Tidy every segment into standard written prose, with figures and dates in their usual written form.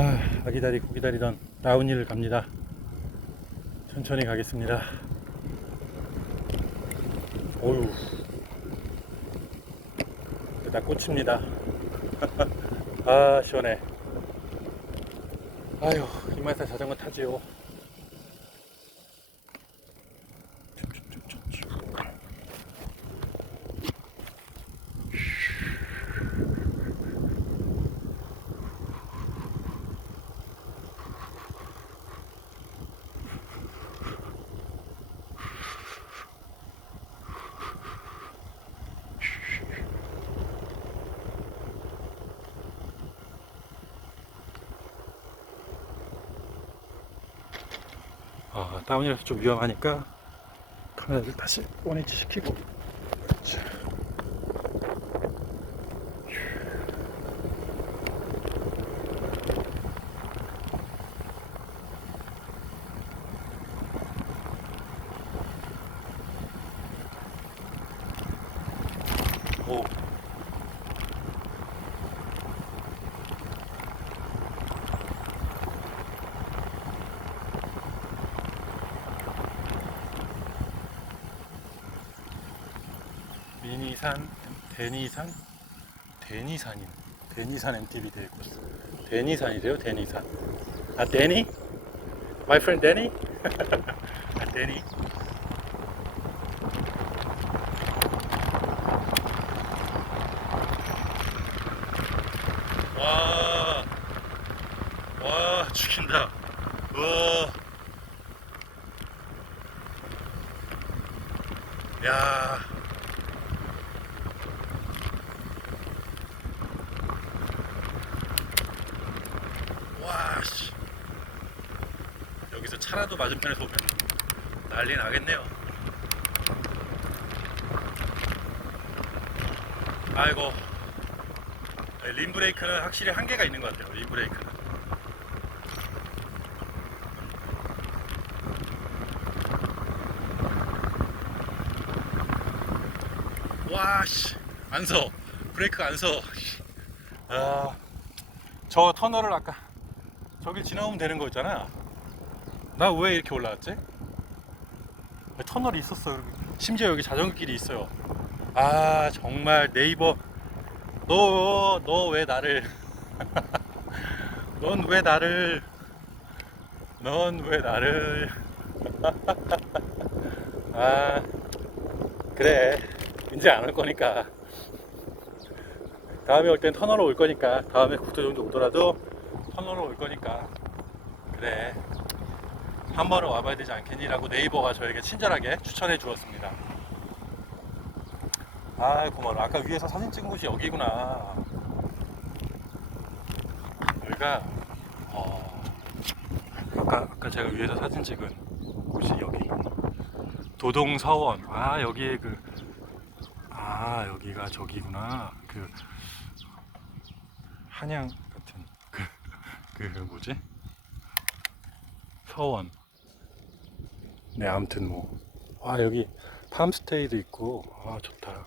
아기다리 고기다리던 다운힐을 갑니다. 천천히 가겠습니다. 어휴, 나 꽂힙니다. 시원해. 아유, 이마에서 자전거 타지요. 다운힐에서 좀 위험하니까 카메라를 다시 원위치 시키고. 자. 오. 미니산, 데니산 MTB 데이코스. 데니산이래요, 데니산. 데니? My friend 데니? 데니. 와, 죽인다. 와, 야, 와, 씨. 여기서 차라도 맞은편에서 오면 난리 나겠네요. 아이고, 림브레이크는 확실히 한계가 있는 것 같아요. 림브레이크는. 와, 씨, 안 서. 브레이크가 안 서. 저 터널을 아까 저길 지나오면 되는 거였잖아. 나 왜 이렇게 올라왔지? 터널이 있었어. 심지어 여기 자전거길이 있어요. 정말 네이버, 너 왜 나를 넌 왜 나를 아 그래, 이제 안 올 거니까. 다음에 올 땐 터널로 올 거니까. 다음에 국도 정도 오더라도 터널로 올 거니까. 그래, 한 번은 와봐야 되지 않겠니라고 네이버가 저에게 친절하게 추천해 주었습니다. 고마워. 아까 위에서 사진 찍은 곳이 여기구나. 여기가 아까 제가 위에서 사진 찍은 곳이 여기 도동서원. 여기에 여기가 저기구나. 한양 같은 뭐지? 서원. 네, 아무튼 여기 팜스테이도 있고. 좋다.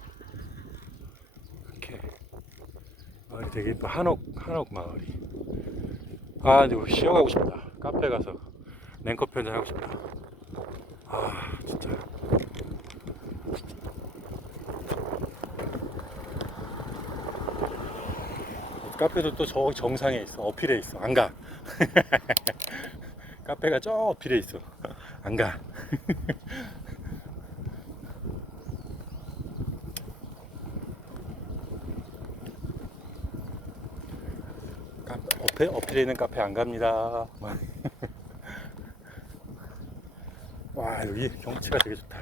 이렇게 마을이 되게 예뻐. 한옥 마을이. 근데 이거 쉬어가고 싶다. 카페 가서 냉커피 한잔 하고 싶다. 진짜. 카페도 또 저 정상에 있어. 어필에 있어. 안 가. 카페가 저 어필에 있어. 안 가. 어필에 있는 카페 안 갑니다. 와, 여기 경치가 되게 좋다.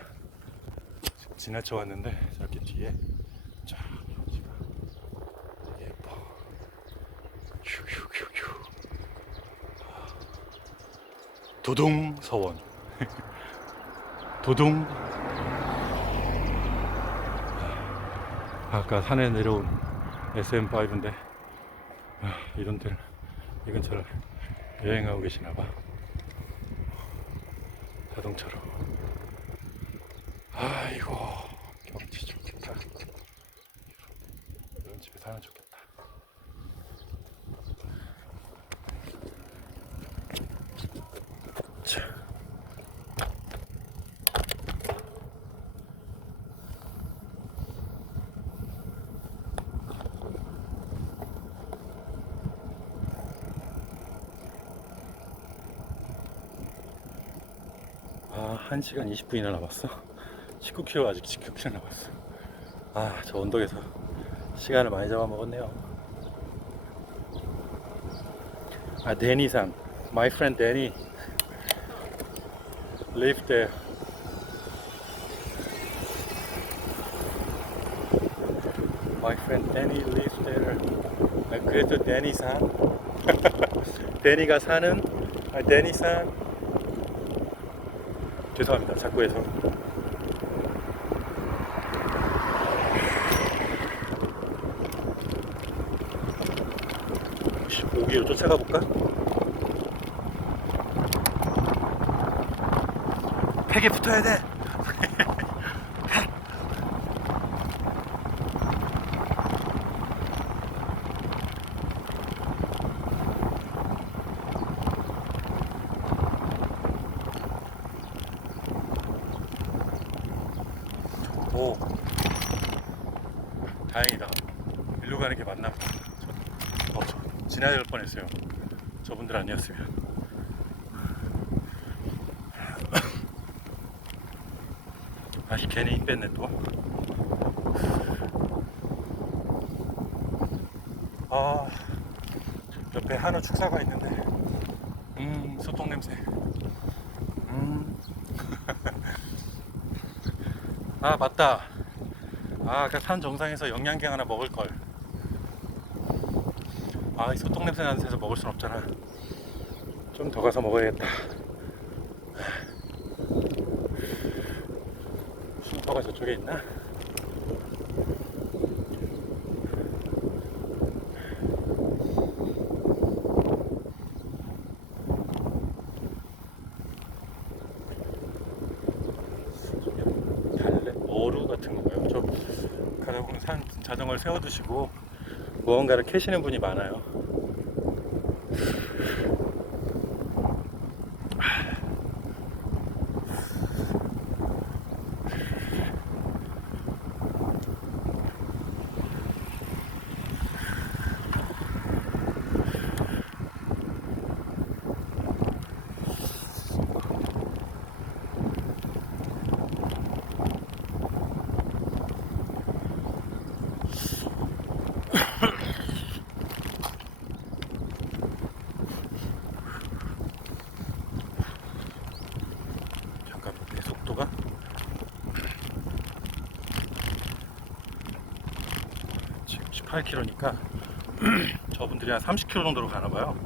지나쳐 왔는데 저렇게 뒤에 쫙 경치가 되게 예뻐. 휴. 도동서원. 도동. 아까 산에 내려온 SM5인데 이런 데를 이 근처를 여행하고 계시나봐. 자동차로. 이거 경치 좋겠다. 이런 집에 사면 좋겠다. 1시간 20분이나 남았어. 19km, 아직 19km 남았어. 아, 저 언덕에서 시간을 많이 잡아먹었네요. 아, 데니산. My friend Danny live there. My friend Danny lives there. 아, 그래도 데니산. 데니가 사는 데니산. 죄송합니다. 자꾸 해서. 5기로 쫓아가 볼까? 팩에 붙어야 돼. 오, 다행이다. 일로 가는 게 맞나 보다. 저 지나갈 뻔했어요. 저분들 아니었으면. 다시 괜히 힘 뺐네 또. 아, 옆에 한우 축사가 있는데 소똥 냄새. 아, 맞다. 아, 아까 산 정상에서 영양갱 하나 먹을걸. 아, 이 소똥 냄새 나는 데서 먹을 순 없잖아. 좀 더 가서 먹어야겠다. 쉼터가 저쪽에 있나? 달래? 어루 같은 건가요? 저 가다 보면 자전거를 세워두시고 무언가를 캐시는 분이 많아요. 잠깐 내 속도가 지금 18km니까 저분들이 한 30km 정도로 가나봐요.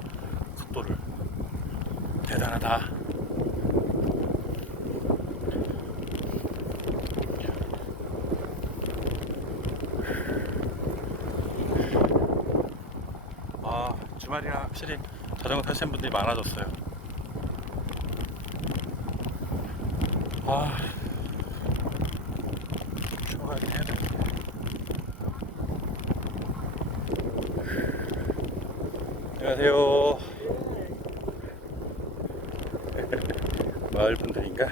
속도를. 대단하다. 아, 주말이라 확실히 자전거 타시는 분들이 많아졌어요. 아, 추가하긴 해야 되는데. 안녕하세요. 마을 분들인가?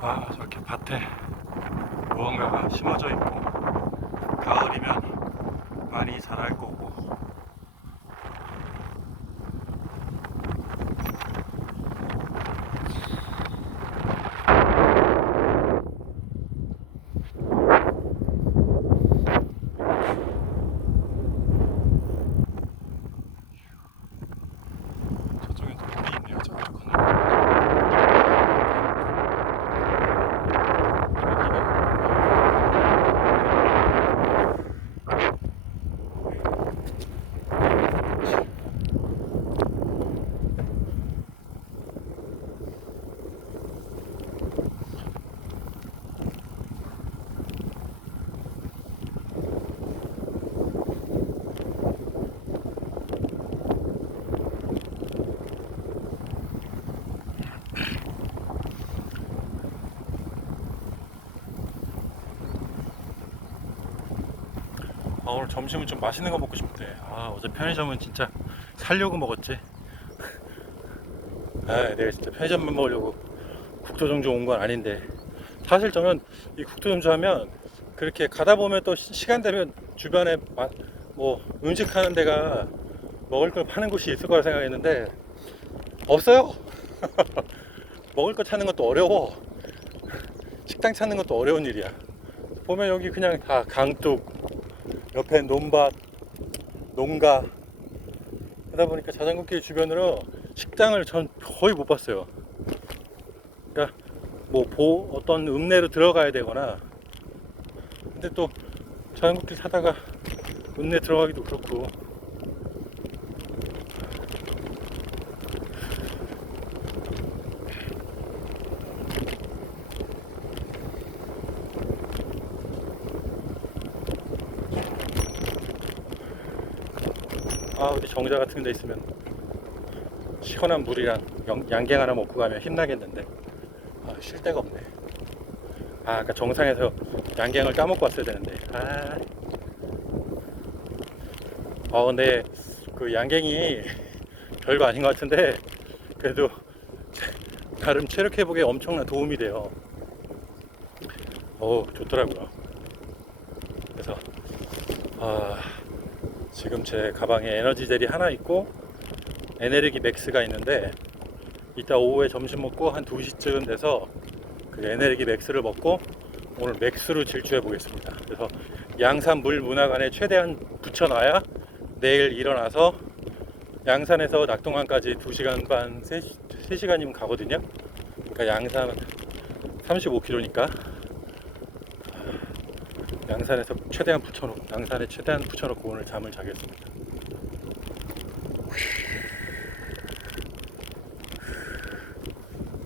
아, 저렇게 밭에 무언가가 심어져 있고 가을이면 많이 자랄 거고. 저쪽엔 또 물이 있네요. 저쪽 건너. 아, 오늘 점심은 좀 맛있는 거 먹고 싶대. 아, 어제 편의점은 진짜 살려고 먹었지. 아, 내가 진짜 편의점만 먹으려고 국도정주 온 건 아닌데. 사실 저는 이 국도정주 하면 그렇게 가다 보면 또 시간 되면 주변에 뭐 음식 하는 데가 먹을 걸 파는 곳이 있을 거라 생각했는데 없어요. 먹을 거 찾는 것도 어려워. 식당 찾는 것도 어려운 일이야. 보면 여기 그냥 다 강둑, 옆에 논밭, 농가. 그러다 보니까 자전거길 주변으로 식당을 전 거의 못 봤어요. 그러니까 뭐 어떤 읍내로 들어가야 되거나, 근데 또 자전거길 타다가 읍내 들어가기도 그렇고. 아, 어디 정자 같은 데 있으면 시원한 물이랑 양갱 하나 먹고 가면 힘나겠는데. 아, 쉴 데가 없네. 아, 아까 정상에서 양갱을 까먹고 왔어야 되는데. 근데 그 양갱이 별거 아닌 것 같은데 그래도 나름 체력 회복에 엄청난 도움이 돼요. 좋더라고요. 그래서 지금 제 가방에 에너지 젤이 하나 있고 에네르기 맥스가 있는데, 이따 오후에 점심 먹고 한 2시쯤 돼서 그 에네르기 맥스를 먹고 오늘 맥스로 질주해 보겠습니다. 그래서 양산 물 문화관에 최대한 붙여놔야 내일 일어나서 양산에서 낙동강까지 2시간 반, 3시간이면 가거든요. 그러니까 양산 35km니까 양산에 최대한 붙여놓고 오늘 잠을 자겠습니다.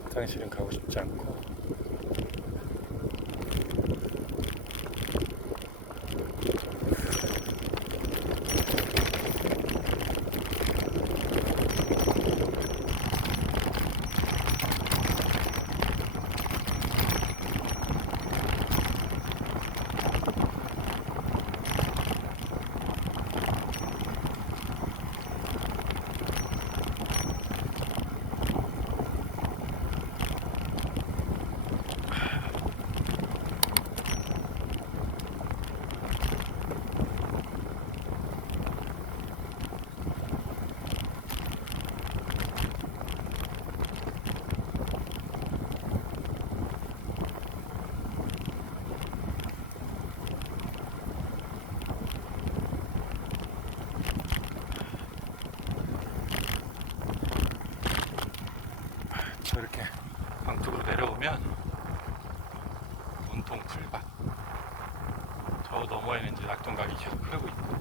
화장실은 가고 싶지 않고. 이렇게 강쪽으로 내려오면 온통 풀밭, 저 너머에는 이제 낙동강이 계속 흐르고 있고,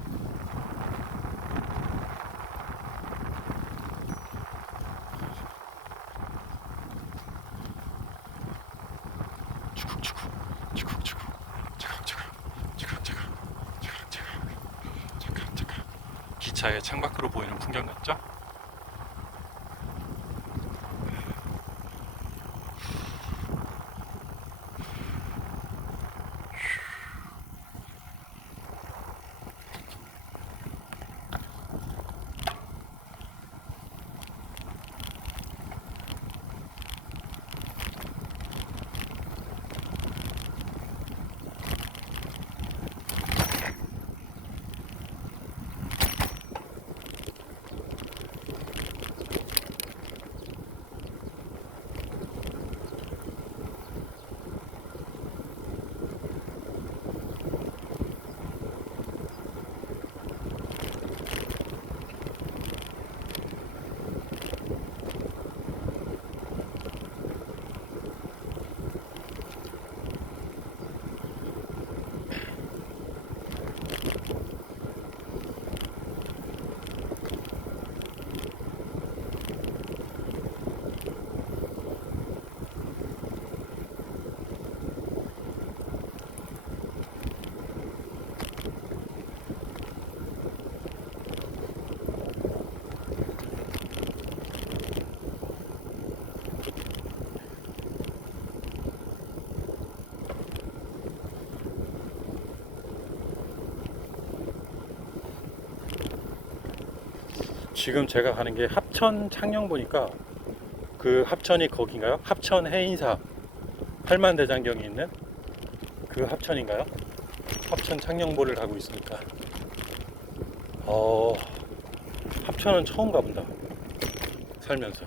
주걱주걱 주걱주걱 차각차각 기차의 창밖으로 보이는 풍경 같죠? 지금 제가 가는 게 합천 창녕 보니까 그 합천이 거긴가요? 합천 해인사 팔만대장경이 있는 그 합천인가요? 합천 창녕보를 가고 있으니까 합천은 처음 가본다 살면서.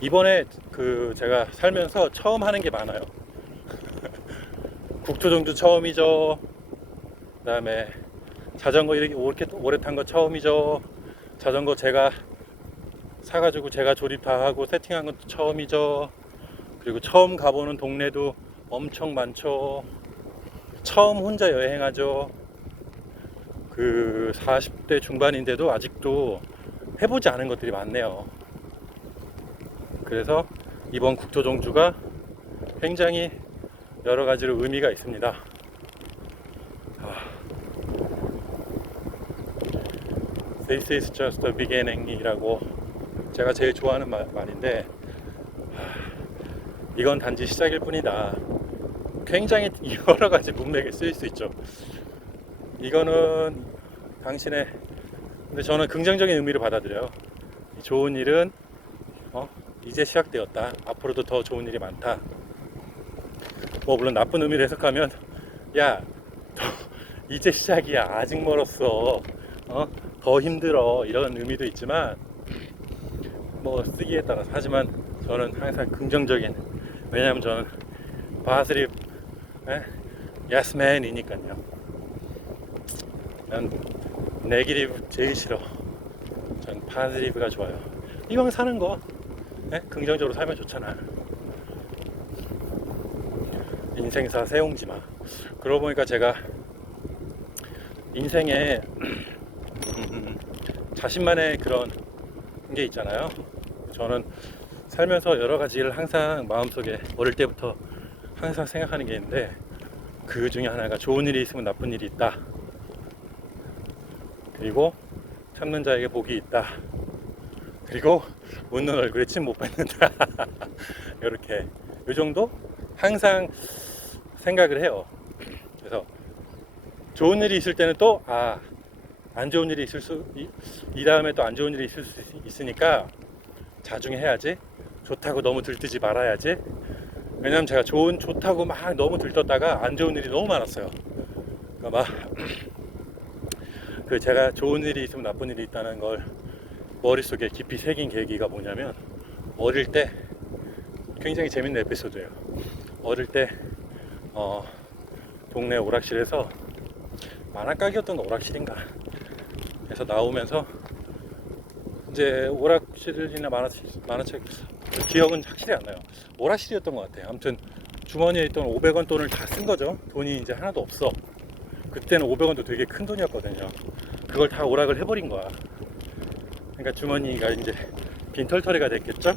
이번에 그 제가 살면서 처음 하는 게 많아요. 국토종주 처음이죠. 그 다음에 자전거 이렇게 오래 탄 거 처음이죠. 자전거 제가 사가지고 제가 조립 다 하고 세팅한 것도 처음이죠. 그리고 처음 가보는 동네도 엄청 많죠. 처음 혼자 여행하죠. 그 40대 중반인데도 아직도 해보지 않은 것들이 많네요. 그래서 이번 국토종주가 굉장히 여러 가지로 의미가 있습니다. This is just the beginning 이라고 제가 제일 좋아하는 말인데, 이건 단지 시작일 뿐이다. 굉장히 여러 가지 문맥에 쓰일 수 있죠. 이거는 당신의, 근데 저는 긍정적인 의미로 받아들여요. 좋은 일은 이제 시작되었다. 앞으로도 더 좋은 일이 많다. 뭐 물론 나쁜 의미로 해석하면 야, 이제 시작이야. 아직 멀었어. 더 힘들어. 이런 의미도 있지만 뭐 쓰기에 따라서. 하지만 저는 항상 긍정적인, 왜냐하면 저는 바스립 예스맨이니까요. 난 네기티브 제일 싫어. 전 파지티브가 좋아요. 이왕 사는 거 긍정적으로 살면 좋잖아. 인생사 세옹지마. 그러고 보니까 제가 인생에 자신만의 그런 게 있잖아요. 저는 살면서 여러 가지를 항상 마음속에 어릴 때부터 항상 생각하는 게 있는데, 그 중에 하나가 좋은 일이 있으면 나쁜 일이 있다. 그리고 참는 자에게 복이 있다. 그리고 웃는 얼굴에 침 못 뱉는다. 이렇게 이 정도 항상 생각을 해요. 그래서 좋은 일이 있을 때는 또 안 좋은 일이 이 다음에 또 안 좋은 일이 있을 수 있으니까 자중해 해야지. 좋다고 너무 들뜨지 말아야지. 왜냐면 제가 좋다고 막 너무 들떴다가 안 좋은 일이 너무 많았어요. 그러니까 그 제가 좋은 일이 있으면 나쁜 일이 있다는 걸 머릿속에 깊이 새긴 계기가 뭐냐면, 어릴 때 굉장히 재밌는 에피소드예요. 어릴 때 동네 오락실에서 만화가게였던 거, 오락실인가, 그래서 나오면서 이제 오락실이나 만화책 기억은 확실히 안 나요. 오락실이었던 것 같아요. 아무튼 주머니에 있던 500원 돈을 다 쓴 거죠. 돈이 이제 하나도 없어. 그때는 500원도 되게 큰 돈이었거든요. 그걸 다 오락을 해버린 거야. 그러니까 주머니가 이제 빈털터리가 됐겠죠.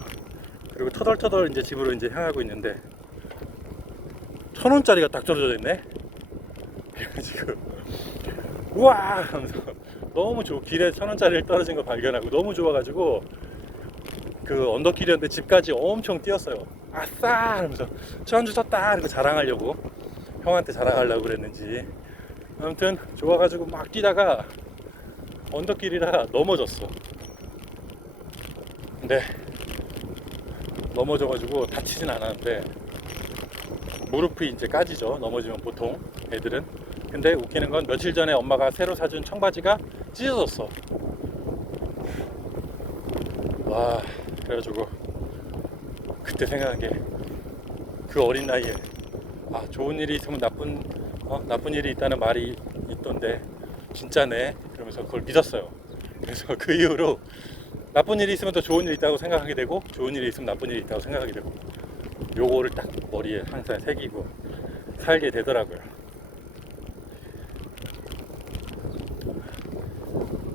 그리고 터덜터덜 이제 집으로 이제 향하고 있는데 1,000원짜리가 딱 떨어져 있네. 그래가지고 우와 하면서 너무 길에 1,000원짜리를 떨어진 거 발견하고 너무 좋아가지고 그 언덕길이었는데 집까지 엄청 뛰었어요. 아싸 하면서 1,000원 주셨다 이러고 자랑하려고, 형한테 자랑하려고 그랬는지 아무튼 좋아가지고 막 뛰다가 언덕길이라 넘어졌어. 근데 넘어져가지고 다치진 않았는데 무릎이 이제 까지죠, 넘어지면 보통 애들은. 근데 웃기는 건 며칠 전에 엄마가 새로 사준 청바지가 찢어졌어. 와, 그래가지고 그때 생각한 게, 그 어린 나이에 좋은 일이 있으면 나쁜 일이 있다는 말이 있던데 진짜네 그러면서 그걸 믿었어요. 그래서 그 이후로 나쁜 일이 있으면 더 좋은 일이 있다고 생각하게 되고, 좋은 일이 있으면 나쁜 일이 있다고 생각하게 되고, 요거를 딱 머리에 항상 새기고 살게 되더라고요.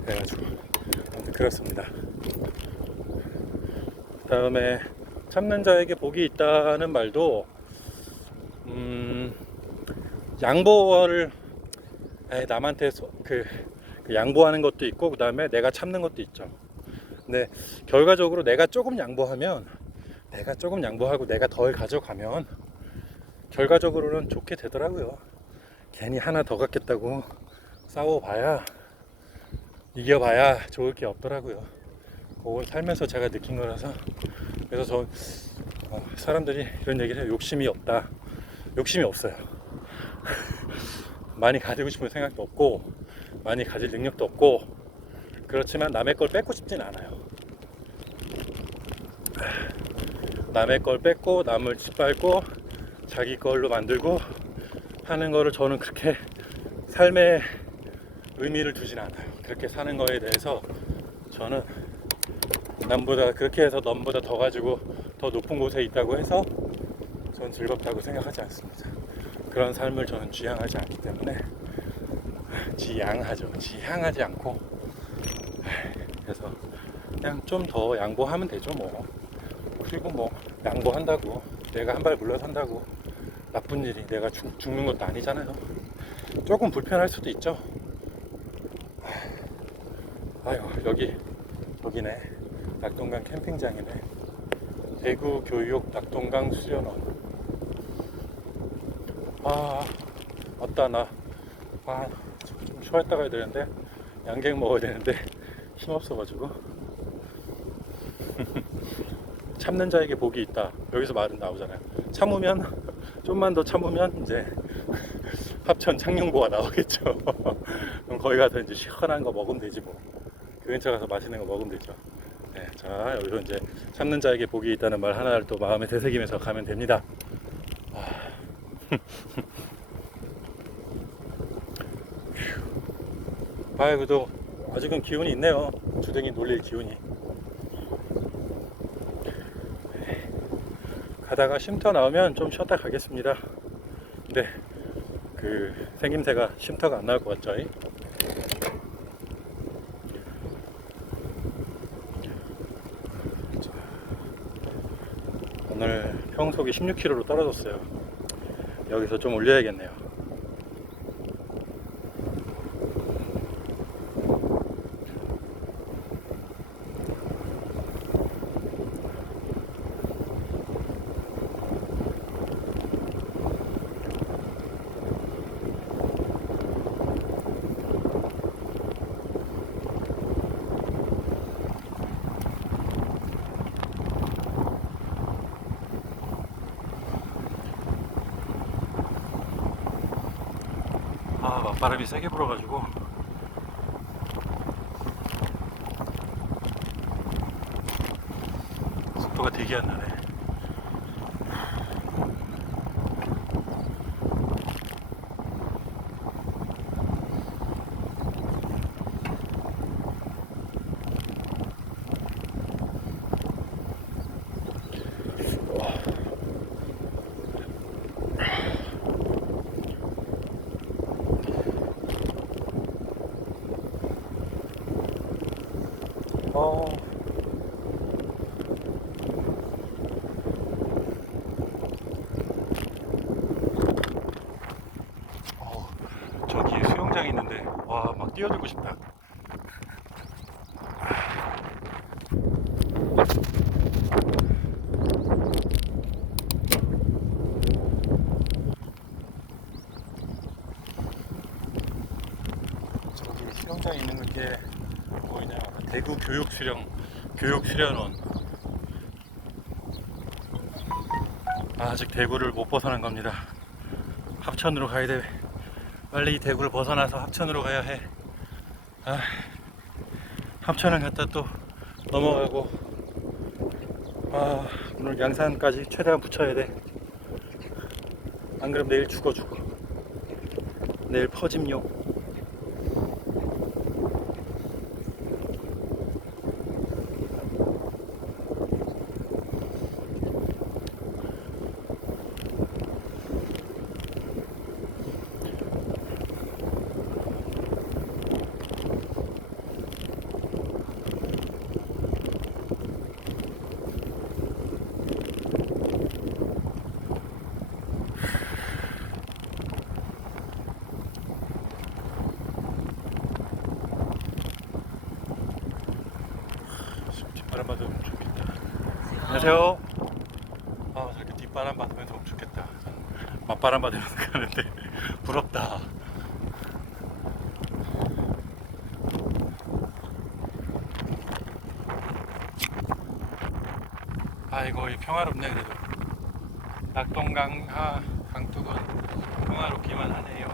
그래가지고 아무튼 그렇습니다. 그 다음에 참는 자에게 복이 있다는 말도 양보를 남한테 그 양보하는 것도 있고, 그 다음에 내가 참는 것도 있죠. 근데 결과적으로 내가 조금 양보하고 내가 덜 가져가면 결과적으로는 좋게 되더라고요. 괜히 하나 더 갖겠다고 싸워봐야 이겨봐야 좋을 게 없더라고요. 그건 살면서 제가 느낀 거라서. 그래서 저 사람들이 이런 얘기를 해요. 욕심이 없다. 욕심이 없어요. 많이 가지고 싶은 생각도 없고 많이 가질 능력도 없고, 그렇지만 남의 걸 뺏고 싶진 않아요. 남의 걸 뺏고 남을 짓밟고 자기 걸로 만들고 하는 거를 저는 그렇게 삶에 의미를 두진 않아요. 그렇게 사는 거에 대해서 저는 남보다, 그렇게 해서 남보다 더 가지고 더 높은 곳에 있다고 해서 저는 즐겁다고 생각하지 않습니다. 그런 삶을 저는 지향하지 않기 때문에, 지향하지 않고, 그래서 그냥 좀 더 양보하면 되죠 뭐. 그리고 뭐 양보한다고 내가 한 발 물러선다고 나쁜 일이, 내가 죽는 것도 아니잖아요. 조금 불편할 수도 있죠. 아유, 여기네. 낙동강 캠핑장이네. 대구 교육 낙동강 수련원. 맞다. 좀 쉬었다 가야 되는데, 양갱 먹어야 되는데 힘없어가지고. 참는 자에게 복이 있다, 여기서 말은 나오잖아요. 참으면, 좀만 더 참으면 이제 합천 창녕보가 나오겠죠. 그럼 거기 가서 이제 시원한 거 먹으면 되지 뭐. 그 근처 가서 맛있는 거 먹으면 되죠. 네, 자, 여기서 이제 참는 자에게 복이 있다는 말 하나를 또 마음에 되새기면서 가면 됩니다. 그래도 아직은 기운이 있네요. 주댕이 놀릴 기운이. 가다가 쉼터 나오면 좀 쉬었다 가겠습니다. 근데 그 생김새가 쉼터가 안 나올 것 같죠? 오늘 평속이 16km로 떨어졌어요. 여기서 좀 올려야겠네요. 바람이 세게 불어가지고 속도가 되게 안 나네. 저기 수영장이 있는데 막 뛰어들고 싶다. 저기 수영장이 있는 게 뭐냐, 대구 교육수련원. 아직 대구를 못 벗어난 겁니다. 합천으로 가야 돼. 빨리 이 대구를 벗어나서 합천으로 가야 해. 합천을 갔다 또 넘어가고, 오늘 양산까지 최대한 붙여야 돼. 안 그럼 내일 죽어. 내일 퍼짐요. 뒷바람 받으면 좋겠다. 안녕하세요. 저렇게 뒷바람 받으면서 오면 좋겠다. 맞바람 받으면서 가는데 부럽다. 아이고 평화롭네. 그래도 낙동강하 강둑은 평화롭기만 하네요.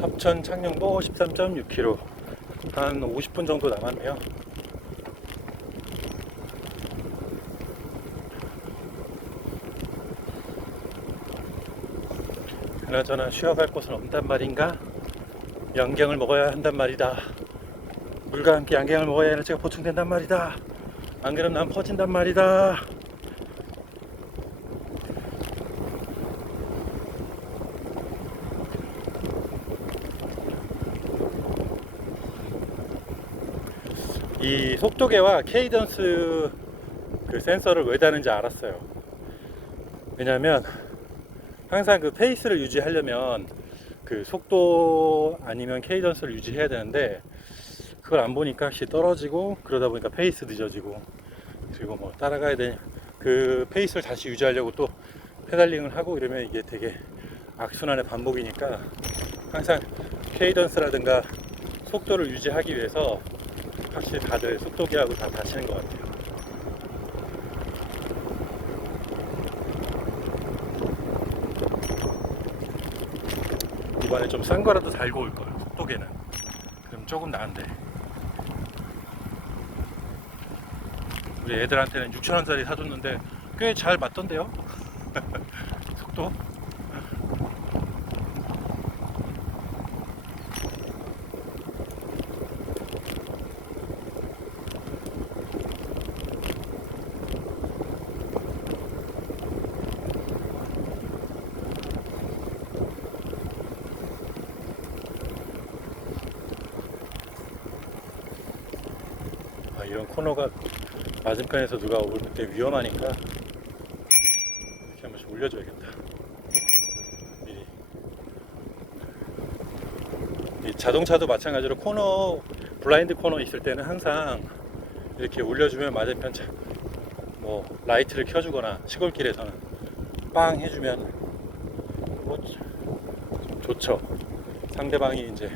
합천 창녕도 13.6km, 한 50분 정도 남았네요. 그나저나 쉬어갈 곳은 없단 말인가? 양갱을 먹어야 한단 말이다. 물과 함께 양갱을 먹어야 에너지가 보충된단 말이다. 안 그러면 난 퍼진단 말이다. 이 속도계와 케이던스 그 센서를 왜 다는지 알았어요. 왜냐면 항상 그 페이스를 유지하려면 그 속도 아니면 케이던스를 유지해야 되는데 그걸 안 보니까 확실히 떨어지고, 그러다 보니까 페이스 늦어지고, 그리고 뭐 따라가야 되냐, 그 페이스를 다시 유지하려고 또 페달링을 하고 이러면 이게 되게 악순환의 반복이니까 항상 케이던스라든가 속도를 유지하기 위해서 확실히 다들 속도계하고 다 다시는 것 같아요. 이번에 좀 싼 거라도 달고 올 거예요, 속도계는. 그럼 조금 나은데. 우리 애들한테는 6,000원짜리 사줬는데 꽤 잘 맞던데요? 속도? 아, 이런 코너가 맞은편에서 누가 올 때 위험하니까 이렇게 한 번씩 올려줘야겠다. 미리. 이 자동차도 마찬가지로 코너, 블라인드 코너 있을 때는 항상 이렇게 올려주면 맞은편 뭐 라이트를 켜주거나 시골길에서는 빵 해주면 뭐 좋죠. 상대방이 이제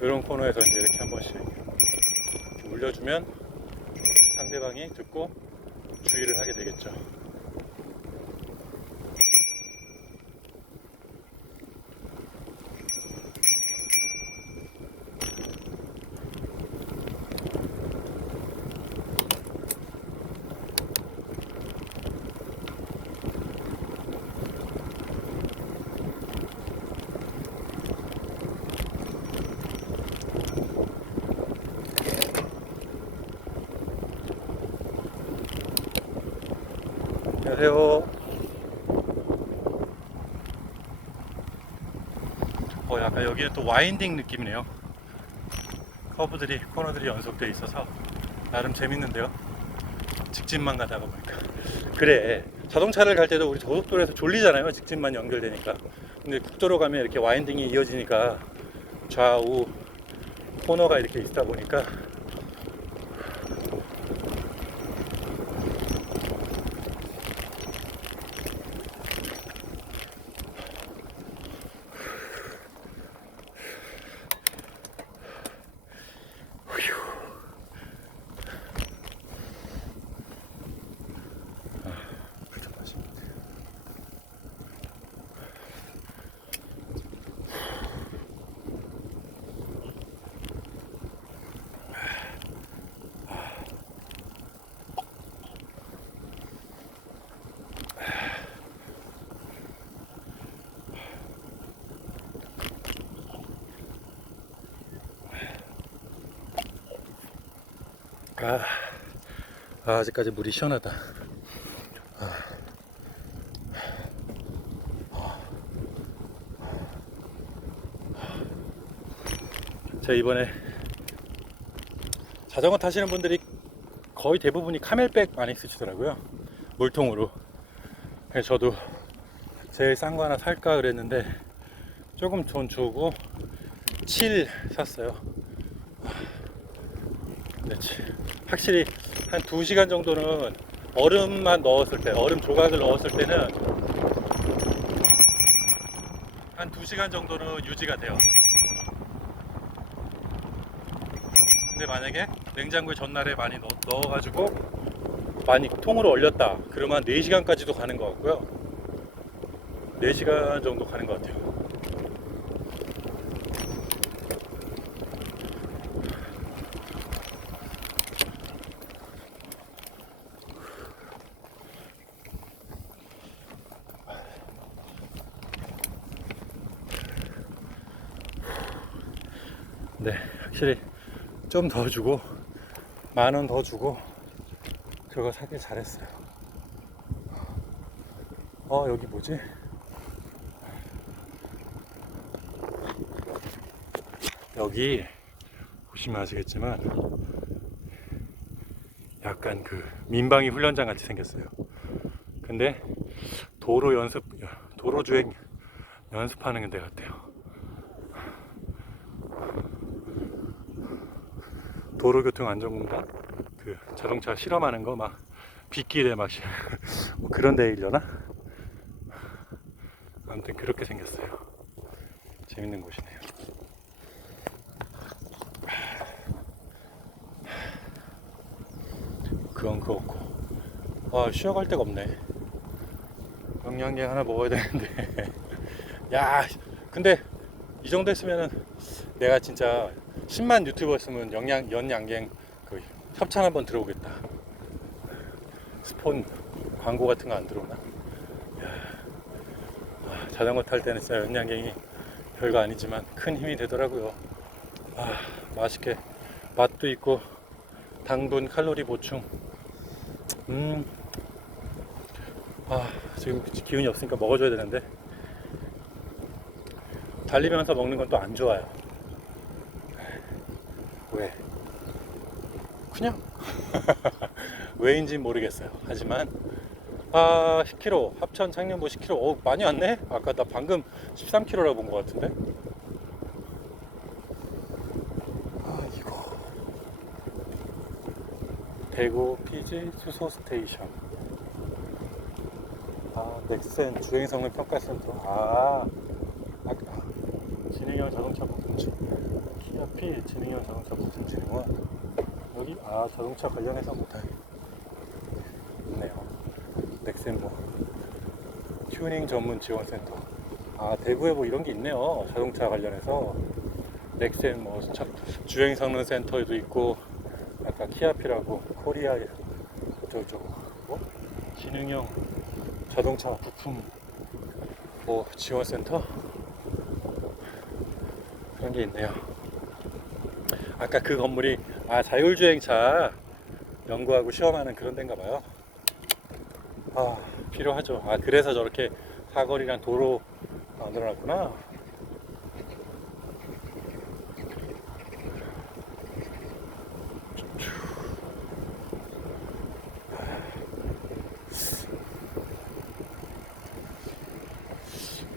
이런 코너에서 이제 이렇게 한 번씩 이렇게 올려주면 상대방이 듣고 주의를 하게 되겠죠. 안녕하세요. 아까 여기는 또 와인딩 느낌이네요. 커브들이 코너들이 연속되어 있어서 나름 재밌는데요. 직진만 가다가 보니까. 그래, 자동차를 갈 때도 우리 고속도로에서 졸리잖아요, 직진만 연결되니까. 근데 국도로 가면 이렇게 와인딩이 이어지니까 좌우 코너가 이렇게 있다 보니까 아직까지 물이 시원하다. 제가 이번에 자전거 타시는 분들이 거의 대부분이 카멜백 많이 쓰시더라고요, 물통으로. 그래서 저도 제일 싼 거 하나 살까 그랬는데 조금 돈 주고 7 샀어요. 근데 확실히 한 2시간 정도는 얼음만 넣었을 때, 얼음 조각을 넣었을 때는 한 2시간 정도는 유지가 돼요. 근데 만약에 냉장고에 전날에 많이 넣어가지고 많이 통으로 얼렸다 그러면 한 4시간까지도 가는 것 같고요. 4시간 정도 가는 것 같아요. 네, 확실히 좀 더 주고 10,000원 더 주고 그거 사길 잘했어요. 여기 뭐지? 여기 보시면 아시겠지만 약간 그 민방위 훈련장 같이 생겼어요. 근데 도로 주행 연습하는 데 같아요. 도로교통안전공단 그 자동차 실험하는 거 막 빗길에 막 뭐 그런 데 일려나? 아무튼 그렇게 생겼어요. 재밌는 곳이네요. 그건 그렇고 쉬어갈 데가 없네. 영양제 하나 먹어야 되는데 야, 근데 이 정도 했으면은 내가 진짜 10만 유튜버였으면 연양갱 그 협찬 한번 들어오겠다. 스폰 광고 같은 거 안 들어오나? 자전거 탈 때는 진짜 연양갱이 별거 아니지만 큰 힘이 되더라고요. 맛있게 맛도 있고 당분 칼로리 보충. 지금 기운이 없으니까 먹어줘야 되는데 달리면서 먹는 건 또 안 좋아요. 왜? 그냥 왜인지 모르겠어요. 하지만 10km 합천 창녕부 10km 많이 왔네? 아까 나 방금 13km라고 본 것 같은데. 이거 대구 피지 수소 스테이션. 넥센 주행성능 평가센터. 진행형 자동차 부품질, 키아피 진행형 자동차 부품질원. 여기 자동차 관련해서 못하게 있네요. 넥센 튜닝 전문 지원센터. 대구에 뭐 이런 게 있네요. 자동차 관련해서 넥센 주행 성능 센터에도 있고, 아까 키아피라고 코리아에 저쪽 지능형 자동차 부품 지원센터 그런 게 있네요. 아까 그 건물이 자율주행차 연구하고 시험하는 그런 데인가 봐요. 필요하죠. 그래서 저렇게 사거리랑 도로 늘어났구나.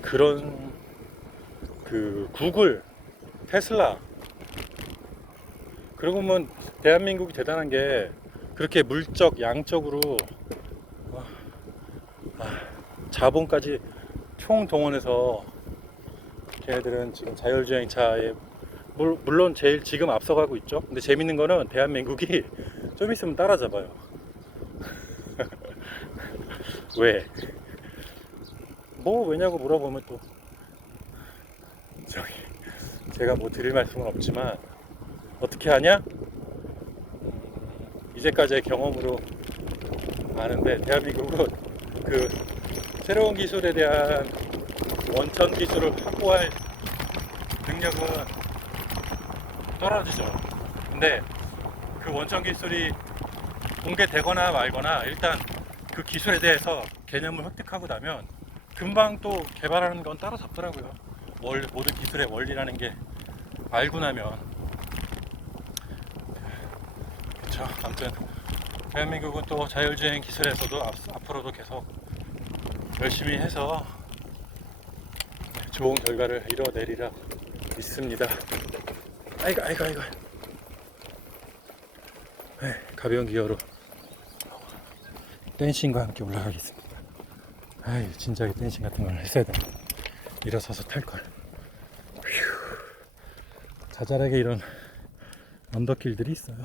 그런 그 구글, 테슬라 그러고 보면 대한민국이 대단한 게 그렇게 물적, 양적으로 자본까지 총동원해서 걔네들은 지금 자율주행차에 물론 제일 지금 앞서가고 있죠. 근데 재밌는 거는 대한민국이 좀 있으면 따라잡아요. 왜? 뭐 왜냐고 물어보면 또 저기 제가 뭐 드릴 말씀은 없지만 어떻게 하냐? 이제까지의 경험으로 아는데 대한민국은 그 새로운 기술에 대한 원천 기술을 확보할 능력은 떨어지죠. 근데 그 원천 기술이 공개되거나 말거나 일단 그 기술에 대해서 개념을 획득하고 나면 금방 또 개발하는 건 따라잡더라고요. 모든 기술의 원리라는 게 알고 나면. 그쵸. 아무튼 대한민국은 또 자율주행 기술에서도 앞으로도 계속 열심히 해서 좋은 결과를 이뤄내리라 믿습니다. 아이고. 네, 가벼운 기어로 댄싱과 함께 올라가겠습니다. 아이, 진작에 댄싱 같은 걸 했어야 돼. 일어서서 탈걸. 자잘하게 이런 언덕길들이 있어요.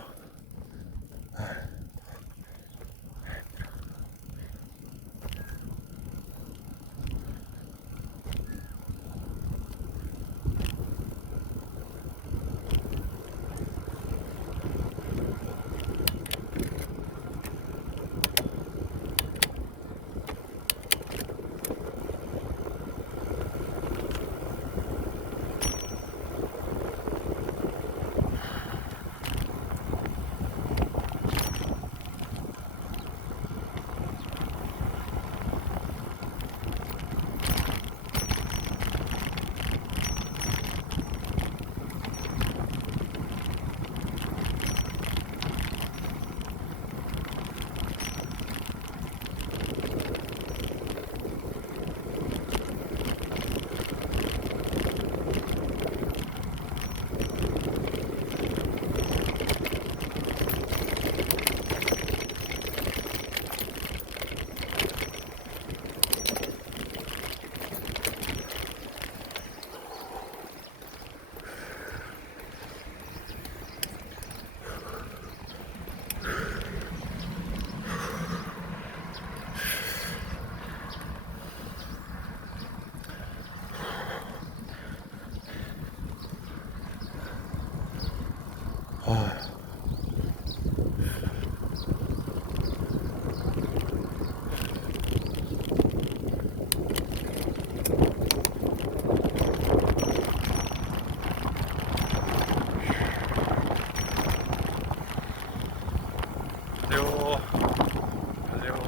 안녕.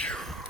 휴.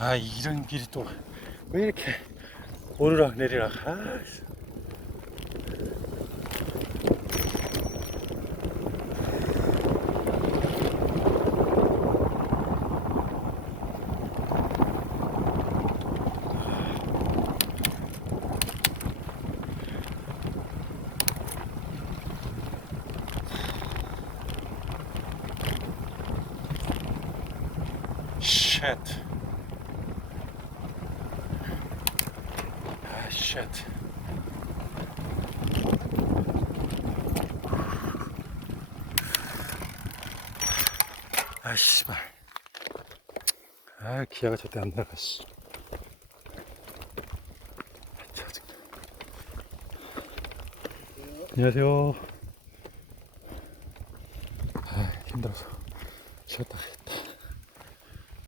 아, 이런 길이 또 왜 이렇게 오르락 내리락. 아, 쉣. 아, 쉣. 아, 씨발. 아, 기아가 저때 안 나가, 씨. 짜증나. 안녕하세요.